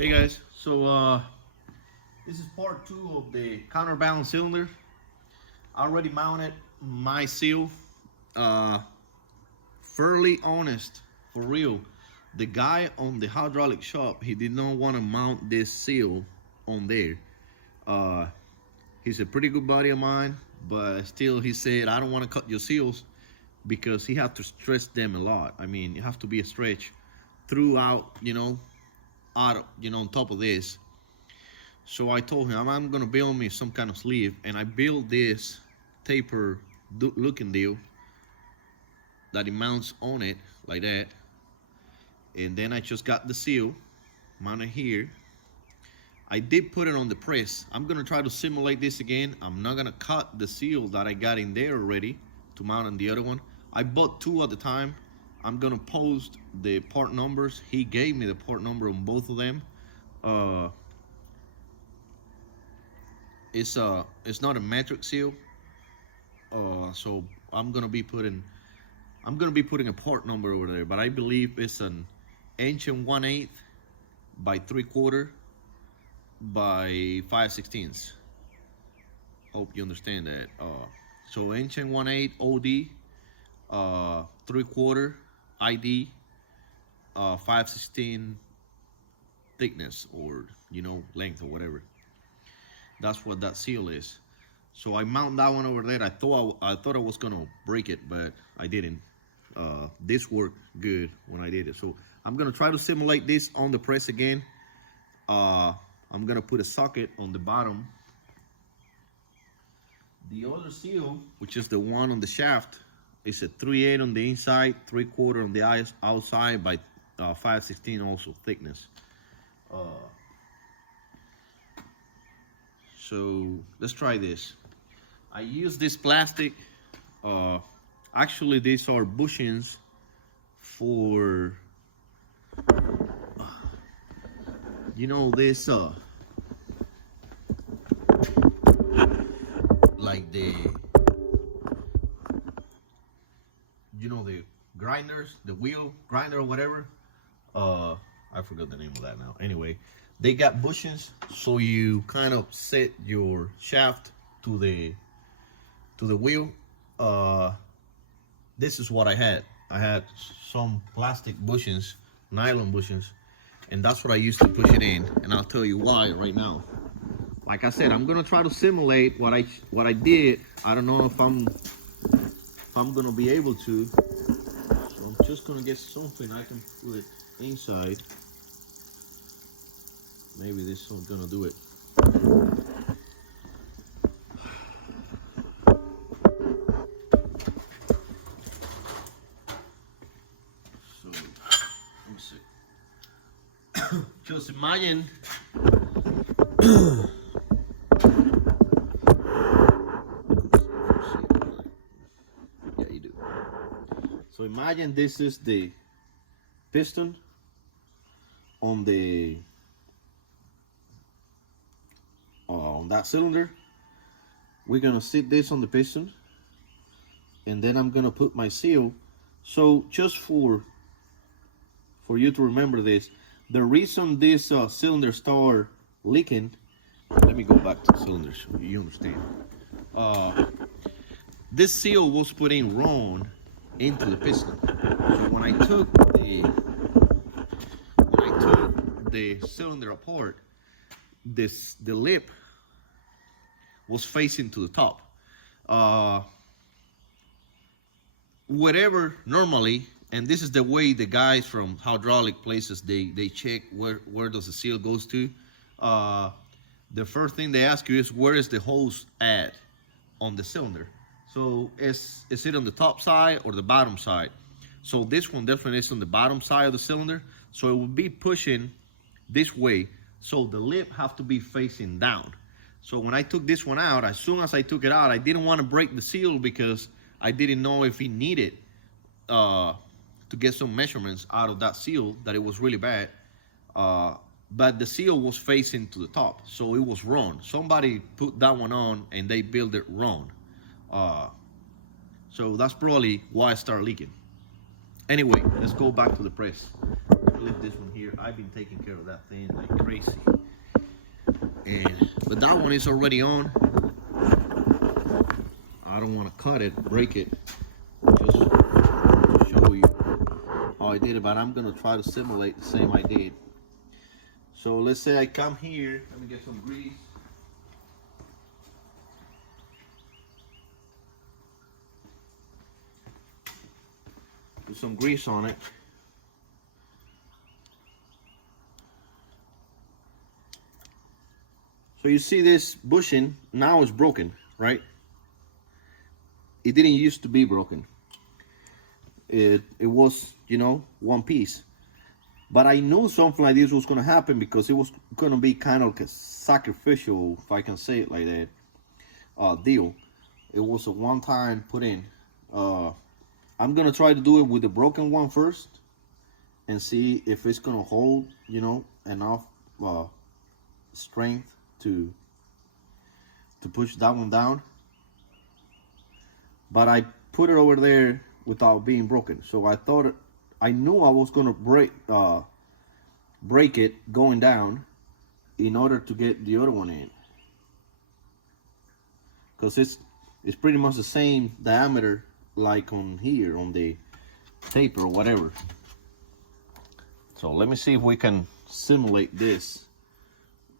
Hey guys, so this is part 2 of the counterbalance cylinder. I already mounted my seal. Fairly honest, for real, the guy on the hydraulic shop, he did not want to mount this seal on there. He's a pretty good buddy of mine, but still he said, I don't want to cut your seals because he had to stretch them a lot. I mean, you have to be a stretch throughout, on top of this. So I told him I'm gonna build me some kind of sleeve, and I built this taper looking deal that it mounts on it like that, and then I just got the seal mounted here. I did put it on the press. I'm gonna try to simulate this again. I'm not gonna cut the seal that I got in there already to mount on the other one. I bought 2 at the time. I'm gonna post the part numbers. He gave me the part number on both of them. It's not a metric seal. So I'm gonna be putting a part number over there, but I believe it's an 1/8" by 3/4 by 5/16. Hope you understand that. So 1/8" OD, 3/4 ID, 5/16 thickness, or length or whatever. That's what that seal is. So I mount that one over there. I thought I was gonna break it, but I didn't. This worked good when I did it. So I'm gonna try to simulate this on the press again. I'm gonna put a socket on the bottom. The other seal, which is the one on the shaft, is a 3/8 on the inside, 3/4 on the outside by 5/16 also thickness. So let's try this. I use this plastic. Actually, these are bushings for this like the the grinders, the wheel grinder or whatever. I forgot the name of that now. Anyway, they got bushings, so you kind of set your shaft to the wheel. This is what I had. I had some plastic bushings, nylon bushings, and that's what I used to push it in. And I'll tell you why right now. Like I said, I'm gonna try to simulate what I did. I don't know if I'm gonna be able to. So I'm just gonna get something I can put inside. Maybe this one's gonna do it. So let me see. Just imagine. Yeah, you do. So imagine this is the piston on the on that cylinder. We're gonna sit this on the piston, and then I'm gonna put my seal. So just for you to remember this, the reason this cylinder started leaking, let me go back to the cylinder so you understand. This seal was put in wrong into the piston. So when I took the cylinder apart, the lip was facing to the top. Whatever normally, and this is the way the guys from hydraulic places they check where does the seal goes to. The first thing they ask you is, where is the hose at on the cylinder? So is it on the top side or the bottom side? So this one definitely is on the bottom side of the cylinder, so it will be pushing this way, so the lip have to be facing down. So when I took this one out, as soon as I took it out, I didn't want to break the seal because I didn't know if it needed to get some measurements out of that seal, that it was really bad. But the seal was facing to the top, so it was wrong. Somebody put that one on and they built it wrong. So that's probably why it started leaking. Anyway, let's go back to the press. Leave this one here. here, I've been taking care of that thing like crazy. But that one is already on. I don't want to cut it, break it, just to show you how I did it, but I'm gonna try to simulate the same I did. So let's say I come here, let me get some grease. Put some grease on it. So you see this bushing, now it's broken, right? It didn't used to be broken. It was, you know, one piece. But I knew something like this was gonna happen because it was gonna be kind of like a sacrificial, if I can say it like that, deal. It was a one-time put in. I'm gonna try to do it with the broken one first and see if it's gonna hold, you know, enough strength to push that one down. But I put it over there without being broken, so I knew I was gonna break it going down in order to get the other one in, because it's pretty much the same diameter like on here on the taper or whatever. So let me see if we can simulate this,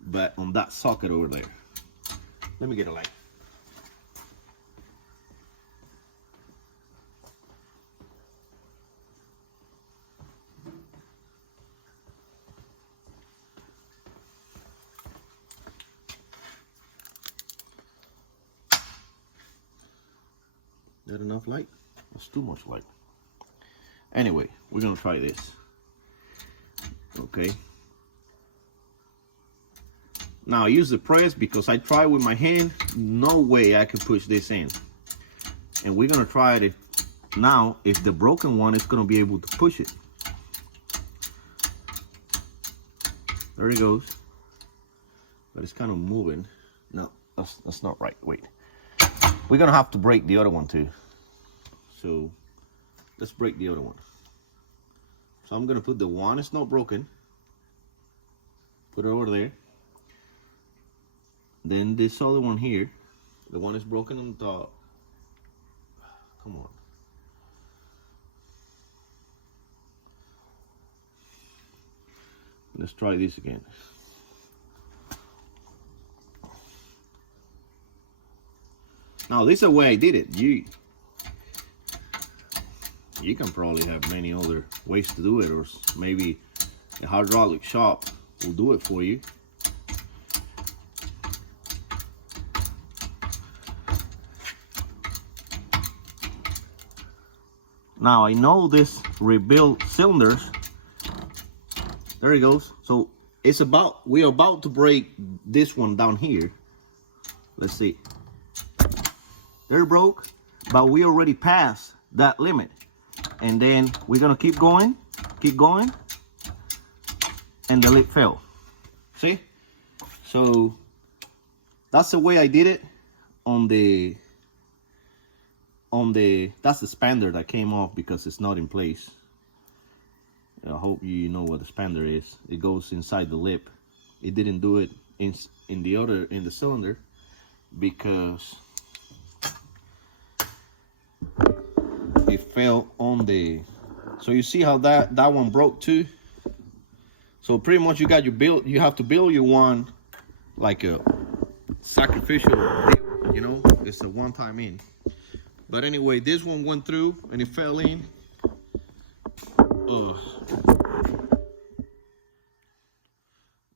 but on that socket over there. Let me get a light. That enough light? That's too much light. Anyway, we're gonna try this. Okay. Now I use the press because I tried with my hand. No way I could push this in. And we're gonna try it now. If the broken one is gonna be able to push it. There it goes. But it's kind of moving. No, that's not right. Wait. We're gonna have to break the other one too. So let's break the other one. So I'm gonna put the one that's not broken, put it over there. Then this other one here, the one is broken on top. Come on. Let's try this again. Now this is the way I did it. You can probably have many other ways to do it, or maybe a hydraulic shop will do it for you. Now I know this rebuilt cylinders. There it goes. So we're about to break this one down here. Let's see. They're broke, but we already passed that limit. And then we're gonna keep going, and the lip fell. See? So that's the way I did it on the that's the expander that came off because it's not in place. I hope you know what the expander is. It goes inside the lip. It didn't do it in the cylinder because it fell on the. So you see how that one broke too. So pretty much you have to build your one like a sacrificial deal, you know. It's a one-time in. But anyway, this one went through and it fell in.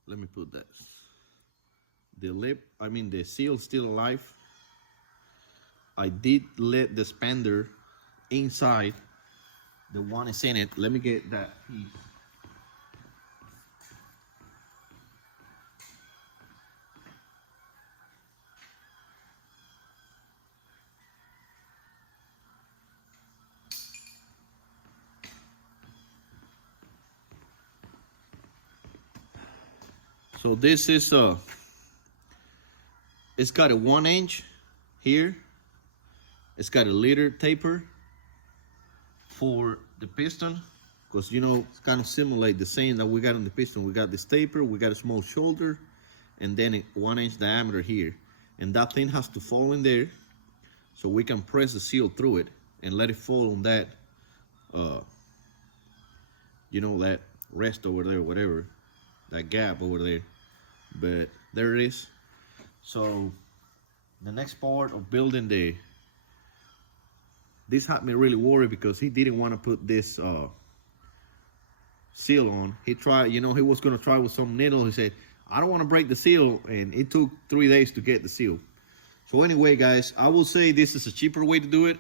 Let me put that. The seal's still alive. I did let the expander inside. The one is in it. Let me get that piece. So this is it's got a 1 inch here. It's got a liter taper for the piston because you know it's kind of simulate the same that we got on the piston. We got this taper, we got a small shoulder, and then a 1 inch diameter here, and that thing has to fall in there so we can press the seal through it and let it fall on that you know, that rest over there, whatever, that gap over there. But there it is. So the next part of building this had me really worried because he didn't want to put this seal on. He tried, you know, he was gonna try with some needle. He said, I don't want to break the seal, and it took 3 days to get the seal. So anyway, guys, I will say this is a cheaper way to do it.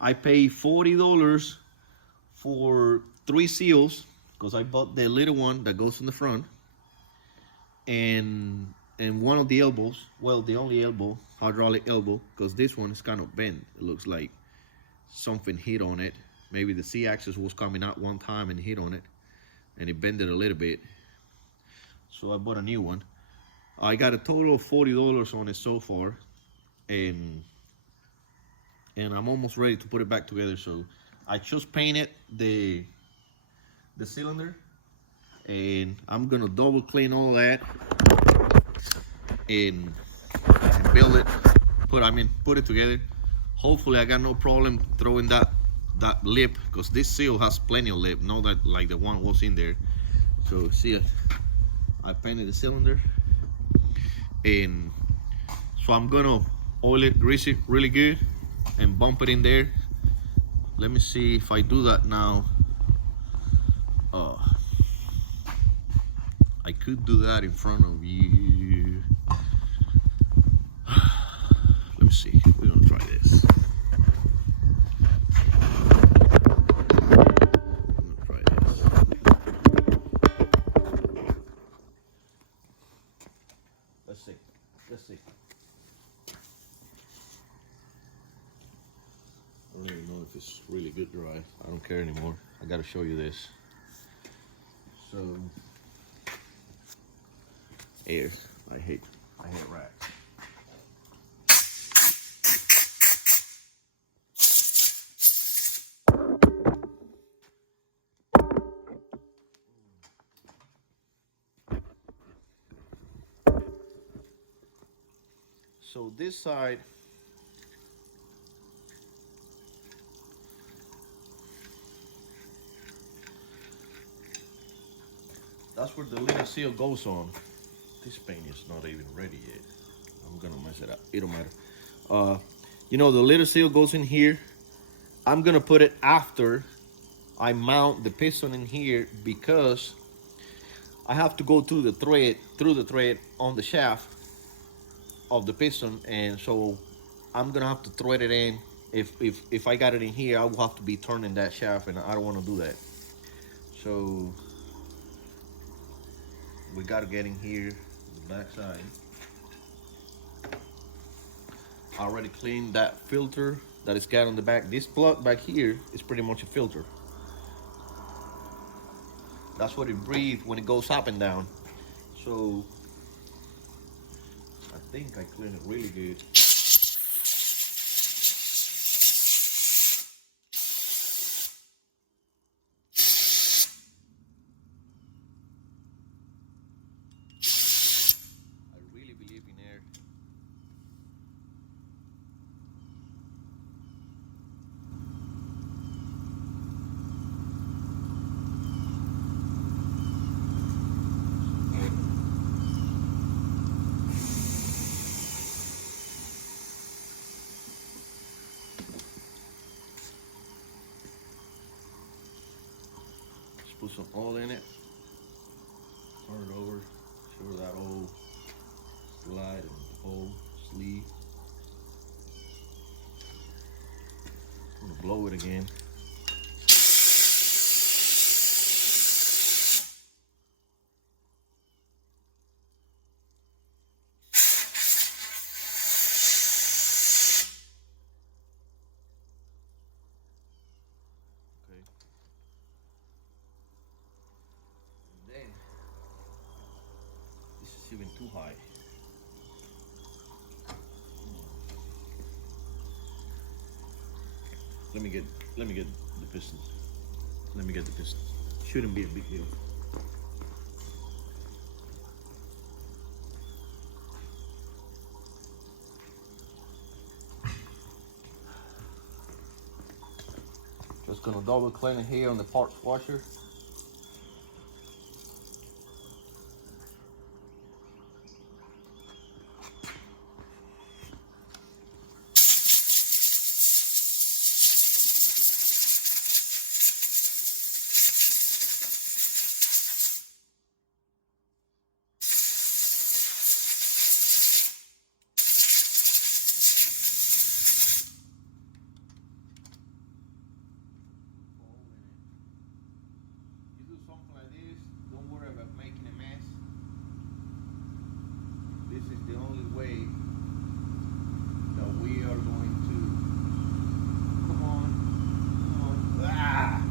I pay $40 for 3 seals because I bought the little one that goes in the front, and one of the elbows, well, the only elbow, hydraulic elbow, because this one is kind of bent. It looks like something hit on it. Maybe the C-axis was coming out one time and hit on it, and it bent it a little bit. So I bought a new one. I got a total of $40 on it so far, and I'm almost ready to put it back together. So I just painted the cylinder, and I'm gonna double clean all that and build it, put it together. Hopefully I got no problem throwing that lip, because this seal has plenty of lip, not that like the one was in there. So see it, I painted the cylinder, and so I'm gonna oil it, grease it really good, and bump it in there. Let me see if I do that now. I could do that in front of you. Let me see. We're gonna try this. Let's see. I don't even know if it's really good dry. I don't care anymore. I gotta show you this. So, air. I hate rats. So this side, that's where the little seal goes on. This paint is not even ready yet. I'm gonna mess it up. It don't matter. You know, the little seal goes in here. I'm gonna put it after I mount the piston in here, because I have to go through the thread on the shaft of the piston, and so I'm gonna have to thread it in. If I got it in here, I will have to be turning that shaft, and I don't want to do that. So we gotta get in here, the back side. I already cleaned that filter that is got on the back. This plug back here is pretty much a filter. That's what it breathes when it goes up and down. So I think I cleaned it really good. I really believe in air. Put some oil in it, turn it over, sure that old slide and whole sleeve. I'm gonna blow it again. Even too high. Let me get the pistons. Let me get the piston. Shouldn't be a big deal. Just gonna double clean it here on the parts washer. You do something like this, don't worry about making a mess. This is the only way that we are going to. Come on, come on. Ah!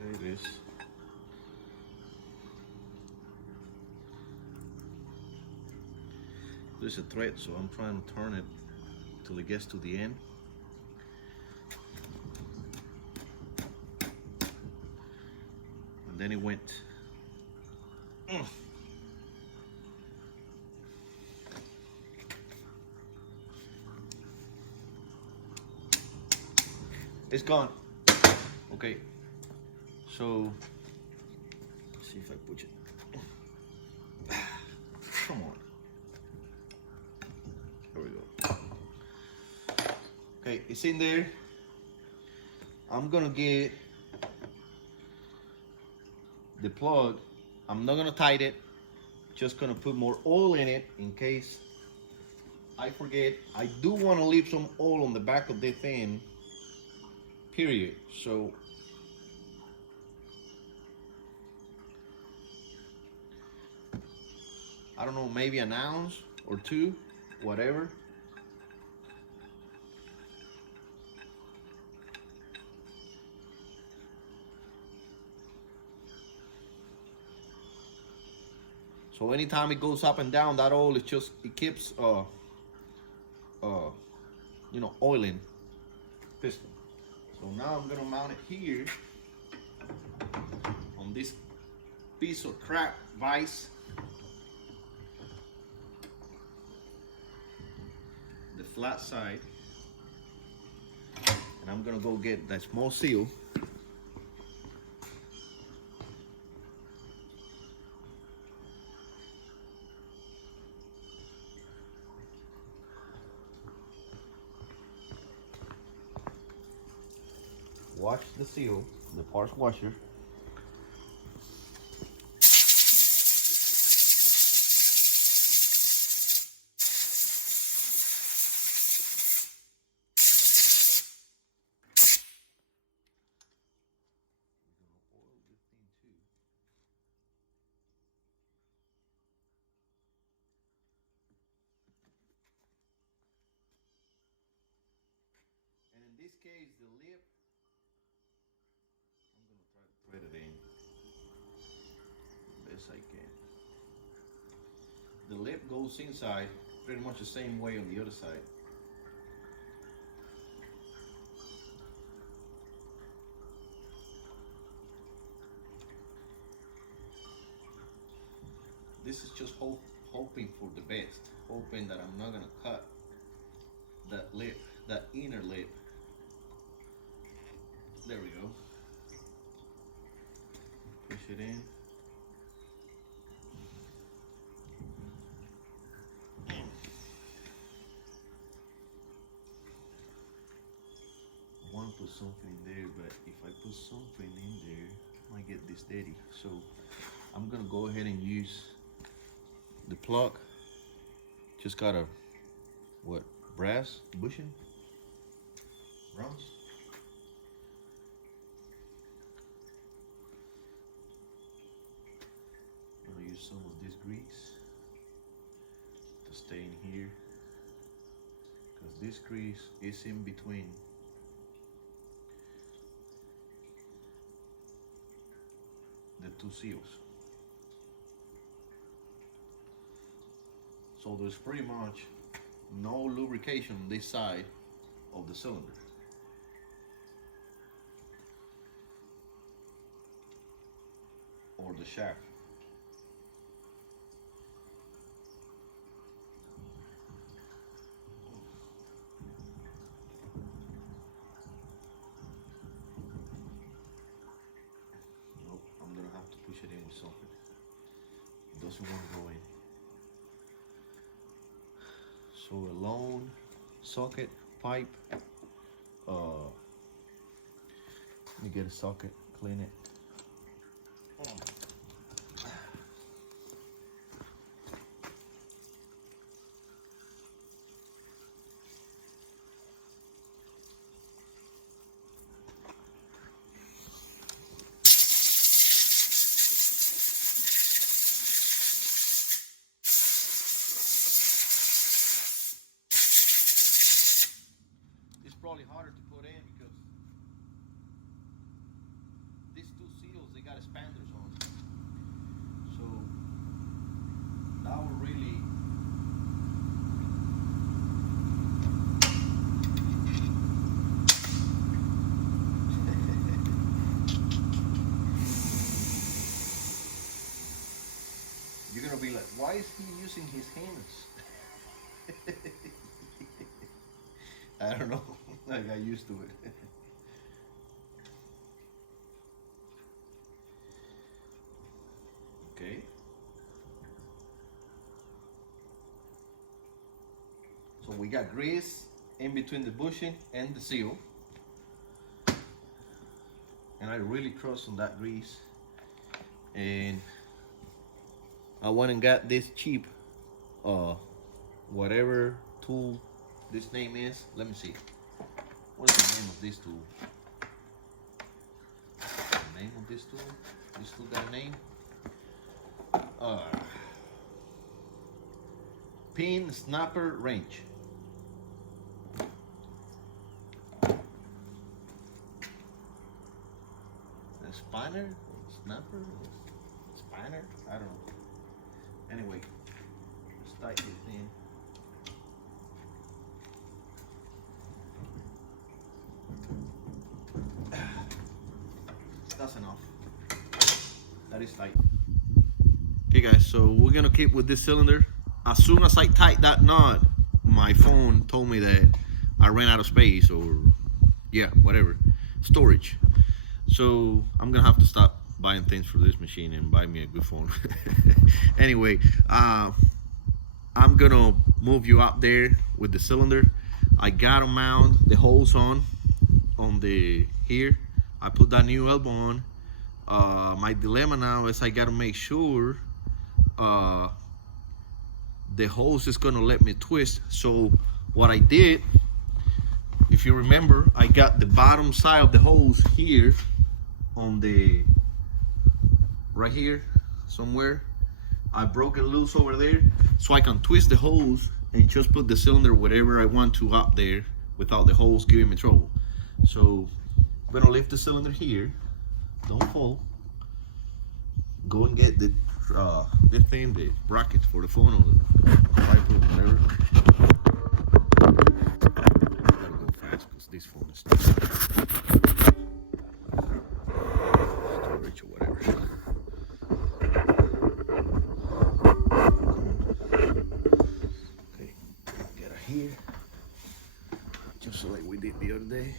There it is. There's a thread, so I'm trying to turn it till it gets to the end. And then it went. It's gone. Okay. So, let's see if I push it. Come on. There we go. Okay, it's in there. I'm gonna get the plug. I'm not gonna tighten it. Just gonna put more oil in it in case I forget. I do want to leave some oil on the back of the thing. Period. So I don't know, maybe an ounce or two, whatever. So anytime it goes up and down, that oil, it keeps you know, oiling piston. So now I'm gonna mount it here on this piece of crap vise. The flat side. And I'm gonna go get that small seal. Wash the seal, the parts washer. And in this case, the lip, I'm gonna try to thread it in the best I can. The lip goes inside pretty much the same way on the other side. This is just hoping for the best, hoping that I'm not gonna cut that lip, that inner lip. There we go. Push it in. I want to put something in there, but if I put something in there, I might get this dirty. So I'm gonna go ahead and use the plug. Just got a brass bushing, bronze. stay in here because this grease is in between the two seals. So there's pretty much no lubrication on this side of the cylinder. Or the shaft. Nope, I'm gonna have to push it in with something. It doesn't want to go in. So a lone socket pipe. Let me get a socket, clean it. Probably harder to put in because these two seals, they got expanders on, so that will really you're gonna be like, why is he using his hands? I don't know. I got used to it. Okay. So we got grease in between the bushing and the seal. And I really trust on that grease. And I went and got this cheap, whatever tool this name is. Let me see. What is the name of this tool? The name of this tool? This tool got a name? Pin snapper wrench. The spinner? Snapper? Spinner? I don't know. Anyway, let's tighten this in. That's enough. That is tight. Okay guys, so we're gonna keep with this cylinder. As soon as I tighten that knot, my phone told me that I ran out of space, or yeah, whatever, storage. So I'm gonna have to stop buying things for this machine and buy me a good phone. Anyway, I'm gonna move you up there with the cylinder. I gotta mount the holes on the here. I put that new elbow on. My dilemma now is I gotta make sure the hose is gonna let me twist. So what I did, if you remember, I got the bottom side of the hose here on the right here somewhere. I broke it loose over there so I can twist the hose and just put the cylinder wherever I want to up there without the hose giving me trouble. So I'm gonna lift the cylinder here. Don't fall. Go and get the thing, the brackets for the phone or tripod, whatever. I gotta go fast because this phone is storage or whatever. Okay, get her here, just like we did the other day.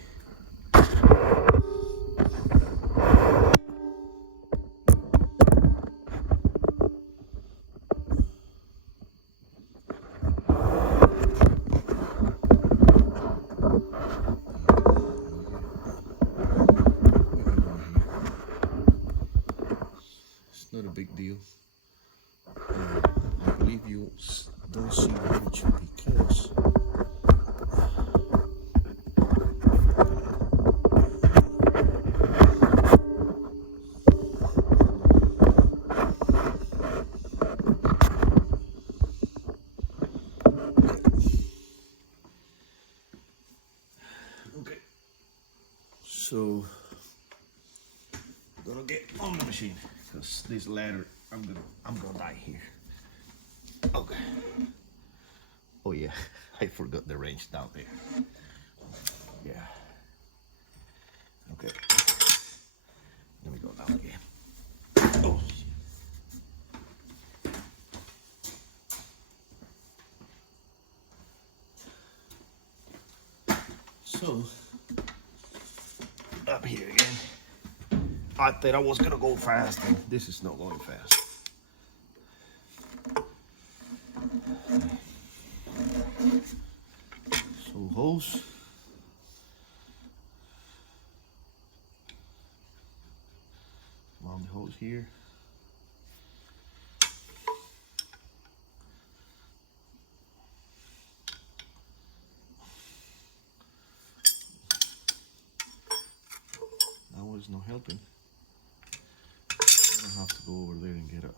Not a big deal. I believe you don't see much because machine, because this ladder, I'm gonna die here. Okay. Oh yeah, I forgot the wrench down there. Yeah. Okay. Let me go down again. Oh shit. So up here again. I thought I was gonna go fast, and this is not going fast. So hose. Mount the hose here. That was not helping. I have to go over there and get a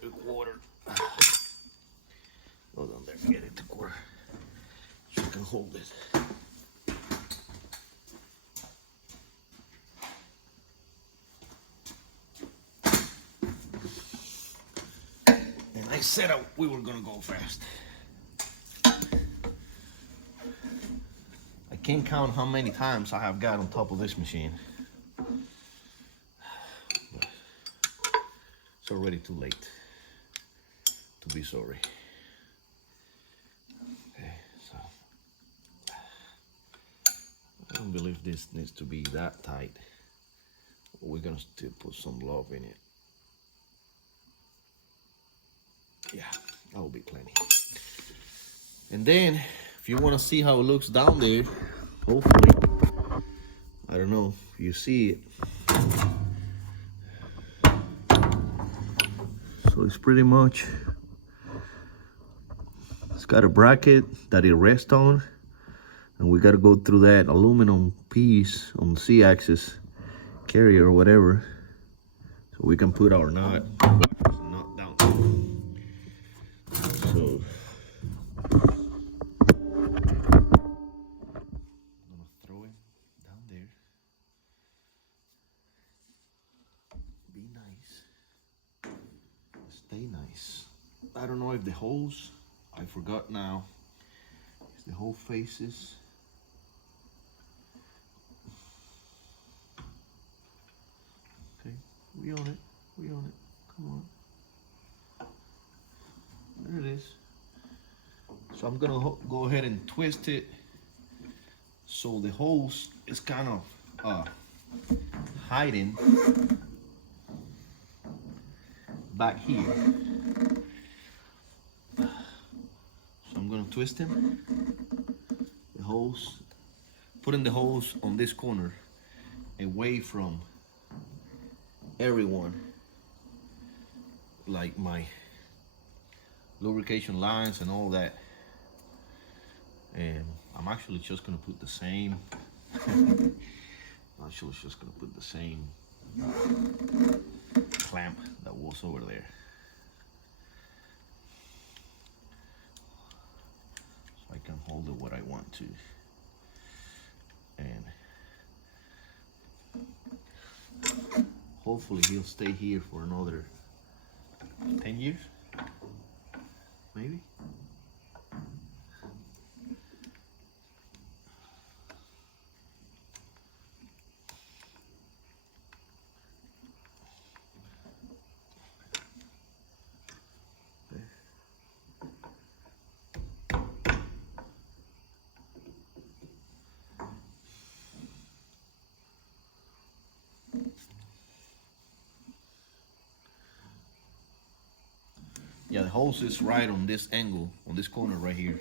drink water. Go down there and get it to quarter so you can hold it. And I said we were gonna go fast. I can't count how many times I have got on top of this machine. But it's already too late to be sorry. Okay, so I don't believe this needs to be that tight. We're gonna still put some love in it. Yeah, that will be plenty. And then, if you want to see how it looks down there, hopefully, I don't know if you see it. So it's pretty much, it's got a bracket that it rests on, and we got to go through that aluminum piece on the C-axis carrier or whatever, so we can put our knot down. So stay nice. I don't know if the hose, I forgot now, if the whole faces. Okay, we on it, come on. There it is. So I'm gonna go ahead and twist it so the hose is kind of hiding back here. So I'm gonna twist him, the hose, putting the hose on this corner away from everyone, like my lubrication lines and all that. And I'm actually just gonna put the same clamp that was over there. So I can hold it what I want to. And hopefully he'll stay here for another 10 years, maybe. Yeah, the hose is right on this angle, on this corner right here.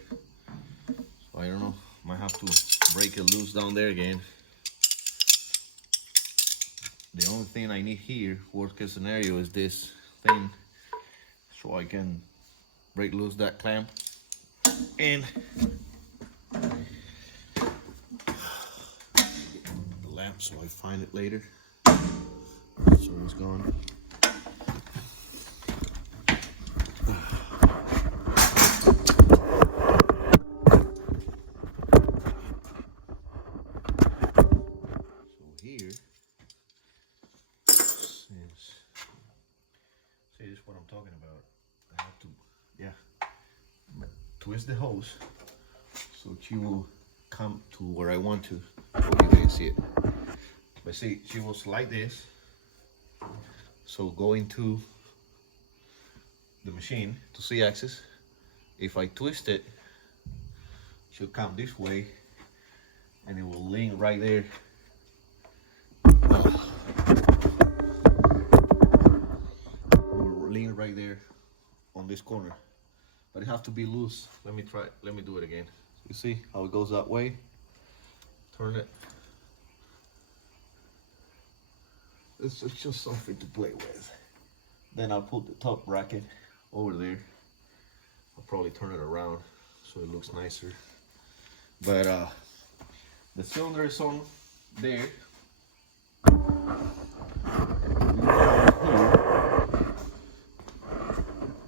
So I don't know, might have to break it loose down there again. The only thing I need here, worst case scenario, is this thing, so I can break loose that clamp. And the lamp, so I find it later. So it's gone. about. I have to, yeah, twist the hose so she will come to where I want to. Oh, you didn't see it. But see, she was like this. So go into the machine to Z-axis. If I twist it, she'll come this way and it will lean right there. It will lean right there on this corner. But it has to be loose. Let me do it again. You see how it goes that way? Turn it. It's just something to play with. Then I'll put the top bracket over there. I'll probably turn it around so it looks nicer. But the cylinder is on there.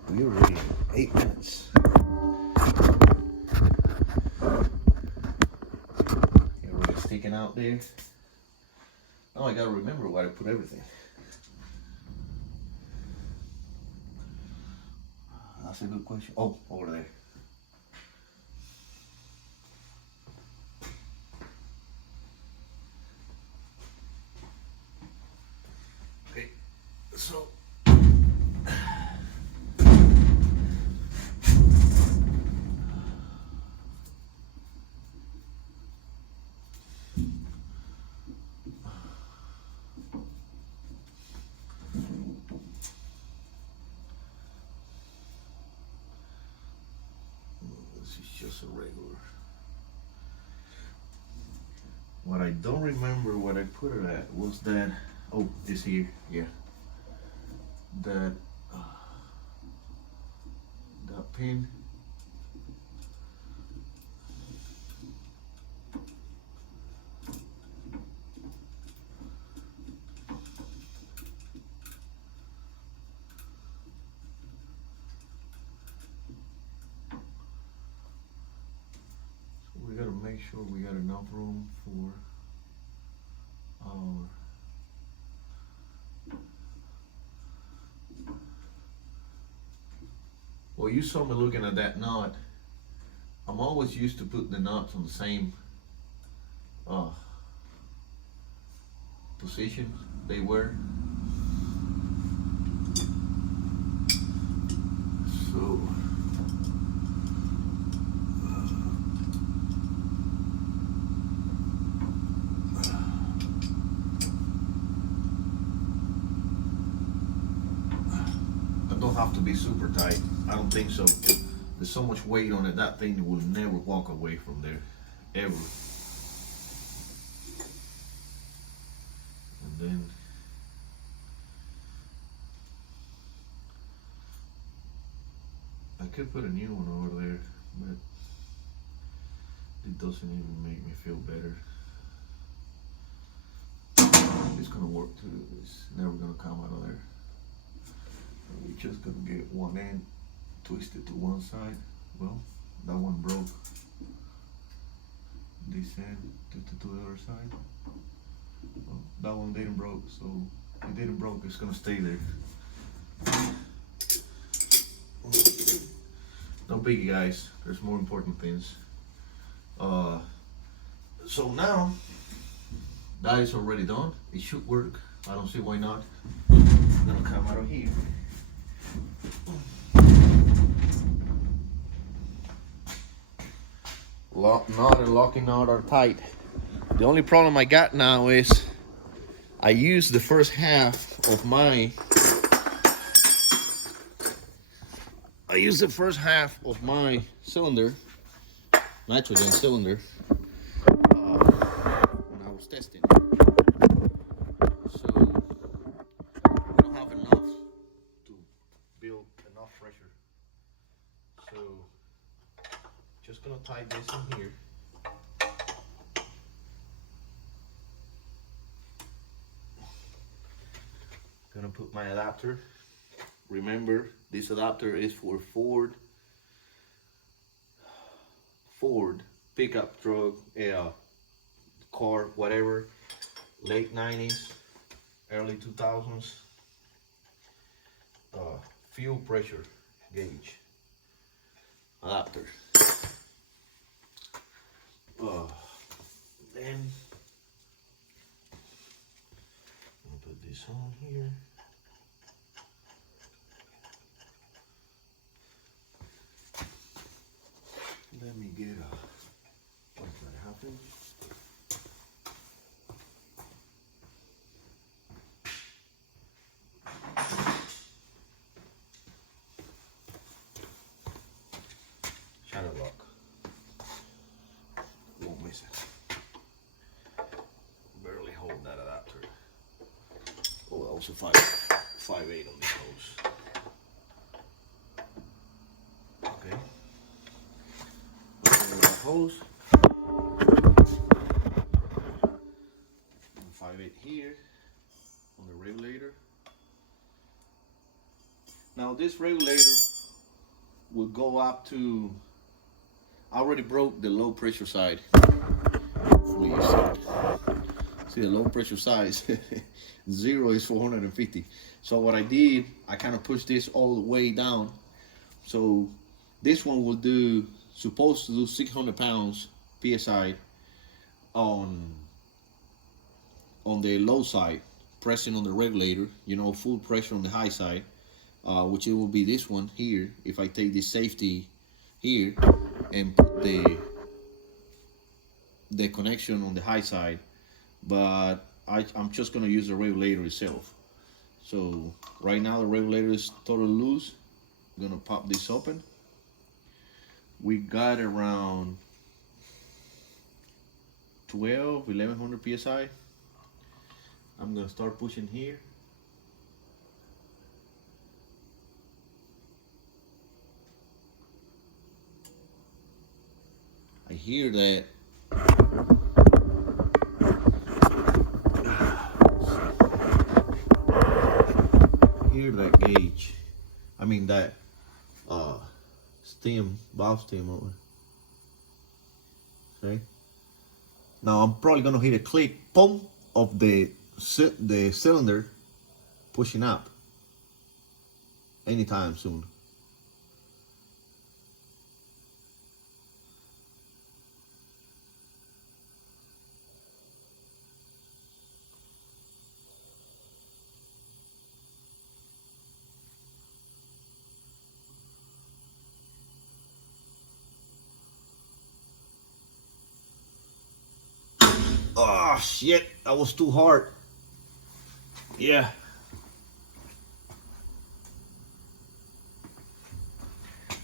We're already 8 minutes. You're already sticking out there. Now I gotta remember where I put everything. That's a good question. Oh, over there. Okay, so just a regular. What I don't remember what I put it at was that, oh, it's here, yeah. That pin. We gotta make sure we got enough room for our well, you saw me looking at that knot. I'm always used to put the knots on the same position they were. So don't have to be super tight. I don't think so. There's so much weight on it, that thing will never walk away from there, ever. And then I could put a new one over there, but it doesn't even make me feel better. It's gonna work too. It's never gonna come out of there. We're just gonna get one end twisted to one side. Well, that one broke. This end twisted to the other side. Well, that one didn't broke, so it didn't broke. It's gonna stay there. No biggie, guys. There's more important things. So now that is already done. It should work. I don't see why not. It's gonna come out of here. Knot and locking knot are tight. The only problem I got now is I used the first half of my cylinder, nitrogen cylinder, when I was testing. So we don't have enough to build enough pressure. So just gonna tie this in here. Gonna put my adapter. Remember, this adapter is for Ford pickup truck, car, whatever, late 90s, early 2000s, fuel pressure gauge adapter. Then I'll put this on here. Let me get what's gonna happen. Shadow lock. Won't miss it. Barely hold that adapter. Oh, that was a 5.8 on this hose. Okay. Hose. 5.8 here on the regulator. Now this regulator will go up to, I already broke the low pressure side. Hopefully you see the low pressure side. 0 is 450. So what I did, I kind of pushed this all the way down. So this one will do, supposed to do 600 pounds PSI on the low side, pressing on the regulator, you know, full pressure on the high side, which it will be this one here. If I take this safety here and put the connection on the high side, but I'm just gonna use the regulator itself. So right now the regulator is totally loose. I'm gonna pop this open. We got around 1100 PSI. I'm gonna start pushing here. I hear that. That gauge. I mean that valve stem over. Okay. Now I'm probably gonna hit a click, boom, of the cylinder pushing up anytime soon. Oh shit, that was too hard. Yeah.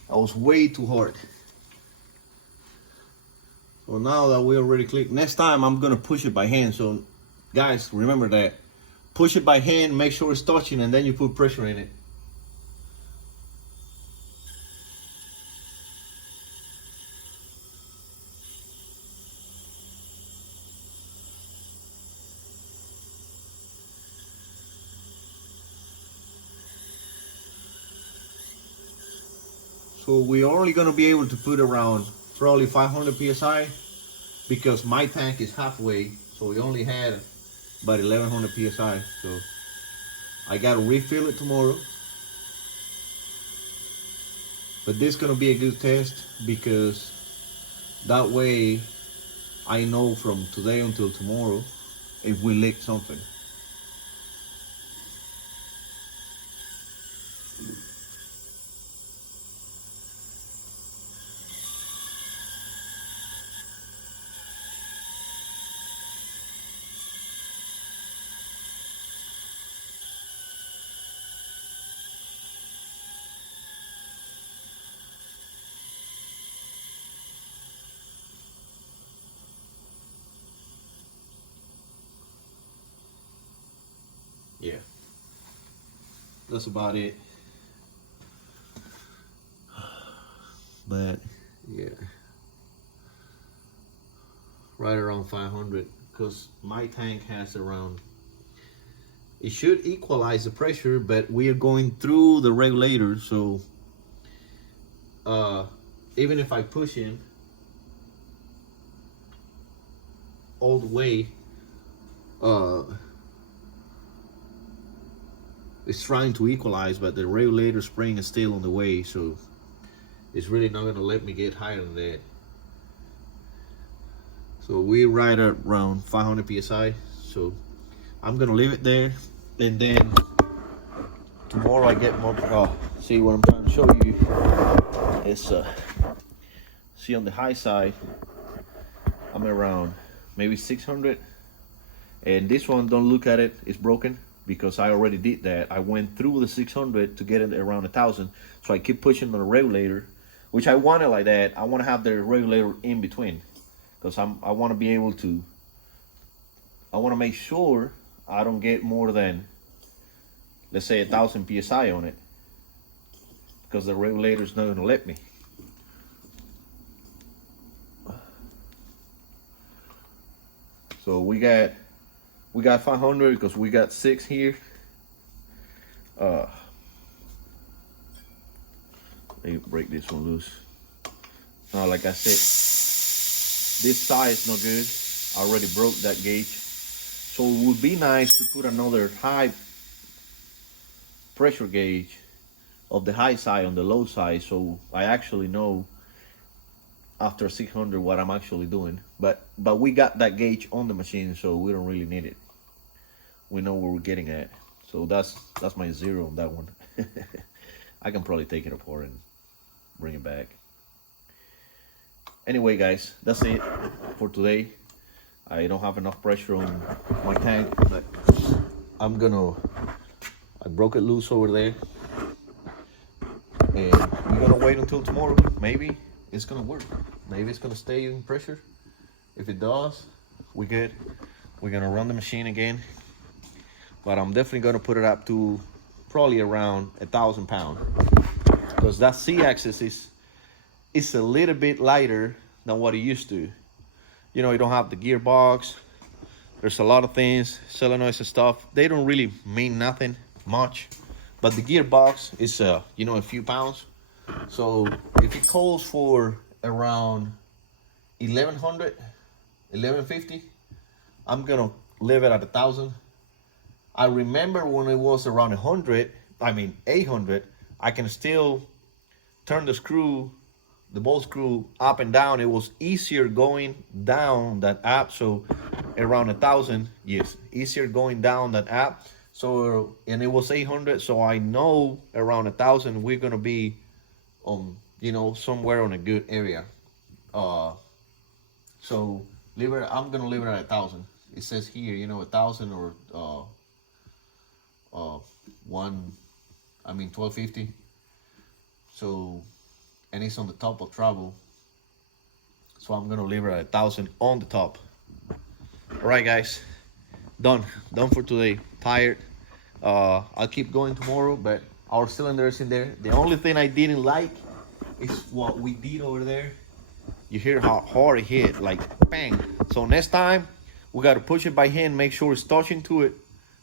That was way too hard. So now that we already clicked, next time I'm gonna push it by hand. So guys, remember that. Push it by hand, make sure it's touching, and then you put pressure in it. So we're only gonna be able to put around probably 500 PSI because my tank is halfway, so we only had about 1100 PSI. So I gotta refill it tomorrow. But this is gonna be a good test because that way I know from today until tomorrow if we leak something. Yeah, that's about it. But yeah, right around 500 because my tank has around, it should equalize the pressure, but we are going through the regulator, so even if I push in all the way, it's trying to equalize, but the regulator spring is still on the way, so it's really not gonna let me get higher than that. So we right at around 500 psi. So I'm gonna leave it there, and then tomorrow I get more. See what I'm trying to show you is see on the high side I'm around maybe 600, and this one, don't look at it, it's broken because I already did that. I went through the 600 to get it around 1,000, so I keep pushing on the regulator, which I want it like that. I want to have the regulator in between because I want to be able to, I want to make sure I don't get more than, let's say, 1,000 psi on it, because the regulator is not going to let me. So we got 500 because we got 6 here. Let me break this one loose. Now, like I said, this side is no good. I already broke that gauge. So it would be nice to put another high pressure gauge of the high side on the low side, so I actually know after 600 what I'm actually doing. But we got that gauge on the machine, so we don't really need it. We know where we're getting at. So that's my zero on that one. I can probably take it apart and bring it back. Anyway, guys, that's it for today. I don't have enough pressure on my tank, but I broke it loose over there, and we're gonna wait until tomorrow. Maybe it's gonna work. Maybe it's gonna stay in pressure. If it does, we good. We're gonna run the machine again, but I'm definitely gonna put it up to probably around 1,000 pounds, because that C-axis is a little bit lighter than what it used to. You know, you don't have the gearbox. There's a lot of things, solenoids and stuff. They don't really mean nothing much, but the gearbox is you know, a few pounds. So if it calls for around 1,100, 1,150, I'm gonna leave it at 1,000. I remember when it was around 800, I can still turn the screw, the bolt screw, up and down. It was easier going down than up. So around 1,000, yes, easier going down than up. So, and it was 800, so I know around 1,000 we're gonna be you know, somewhere on a good area. So I'm gonna leave it at 1,000. It says here, you know, 1,000 or 1,250. So, and it's on the top of travel, so I'm gonna leave it at 1,000 on the top. All right, guys, done for today. Tired. I'll keep going tomorrow, but our cylinder is in there. The only thing I didn't like is what we did over there. You hear how hard it hit, like bang. So next time we got to push it by hand, make sure it's touching to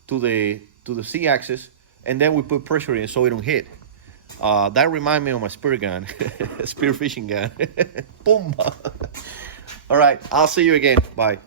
the C-axis, and then we put pressure in so it don't hit. That reminds me of my spear gun, spear fishing gun. Boom. All right, I'll see you again. Bye.